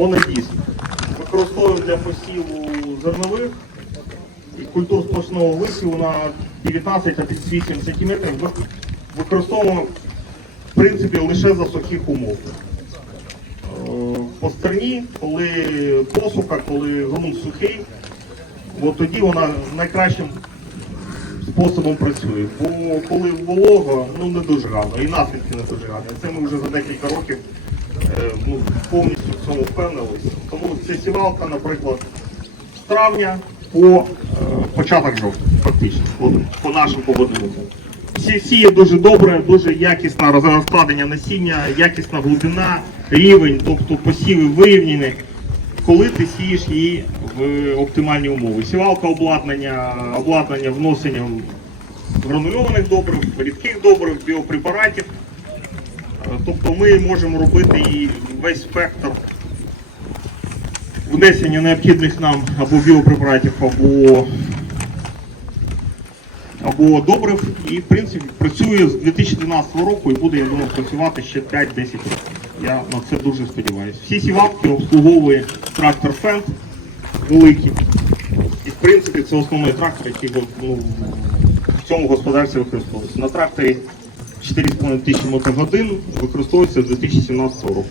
монодиск. Використовуємо для посіву зернових і культур сплошного висіву на 19-38 см. Використовуємо в принципі лише за сухих умов. Е, По стерні, коли посуха, коли ґрунт сухий, от тоді вона найкращим способом працює. Бо коли волого, ну не дуже гарно, і наслідки не дуже гарні. Це ми вже за декілька років ну, повністю в цьому впевнилися. Тому сівалка, наприклад, з травня по е, початок жовтня, фактично, по нашим погодинам. Сі- Сіє дуже добре, дуже якісне розкладення насіння, якісна глибина, рівень, тобто посіви вирівняні, коли ти сієш її в оптимальні умови. Сівалка обладнання, обладнання вносенням гранульованих добрив, рідких добрив, біопрепаратів. Тобто ми можемо робити і весь спектр внесення необхідних нам або біопрепаратів, або або добрив, і в принципі працює з 2012 року і буде, я думаю, працювати ще 5-10 років. Я на це дуже сподіваюся. Всі сівалки обслуговує трактор Фенд великий. І в принципі це основний трактор, який ну, в цьому господарстві використовується. На тракторі 4,5 тисячі мотогодин використовується з 2017 року.